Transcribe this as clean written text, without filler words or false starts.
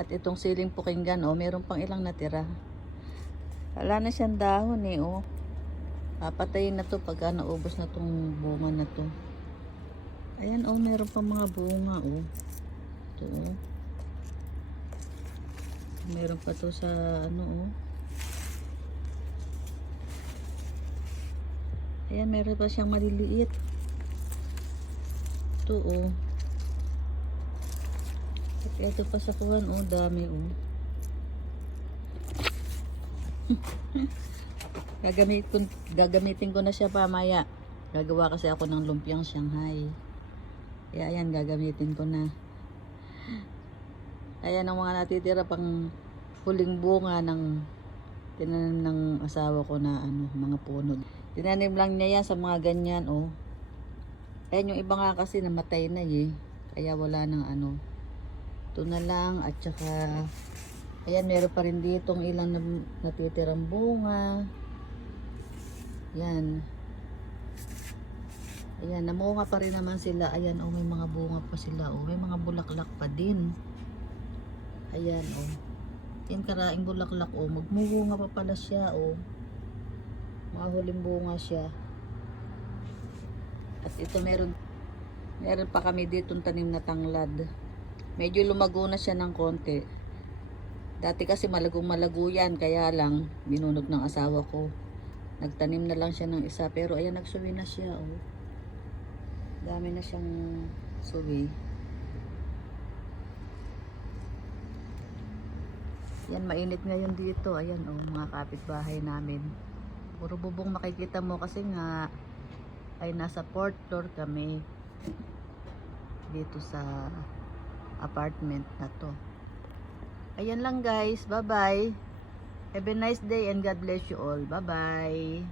At itong siling pukinggan, oh, meron pang ilang natira. Wala na siyang dahon eh, oh. Papatayin na to pagka naubos na tong bunga na to. Ayan, oh, meron pang mga bunga, oh. Ito, oh. Meron pa to sa ano, oh. Ayan, meron pa siyang maliliit. Ito, oh. At ito pa sa kuwan, oh, dami, oh. Gagamitin ko na siya pamaya. Gagawa kasi ako ng lumpiang Shanghai. Kaya ayan, gagamitin ko na. Ayan ang mga natitira pang huling bunga ng tinanim ng asawa ko na ano, mga puno. Tinanim lang niya yan sa mga ganyan, oh. Ayan, yung iba nga kasi namatay na eh. Kaya wala nang ano. Ito na lang at saka ayan, meron pa rin ditong ilang natitirang bunga. Yan. Ayan, namunga pa rin naman sila. Ayan, oh, may mga bunga pa sila. Oh, may mga bulaklak pa din. Ayan, oh. Yan, karaing bulaklak, oh. Magmubunga pa pala siya, oh. Mga huling bunga siya. At ito, meron pa kami ditong tanim na tanglad. Medyo lumago na siya ng konti. Dati kasi malagong malago yan, kaya lang binunog ng asawa ko. Nagtanim na lang siya ng isa, pero ayan, nagsuwi na siya, oh. Dami na siyang suwi. Yan, mainit ngayon dito. Ayan, oh, mga kapitbahay namin. Puro bubong makikita mo kasi nga ay nasa 4th floor kami dito sa apartment na to. Ayan lang guys, bye bye. Have a nice day and God bless you all. Bye bye.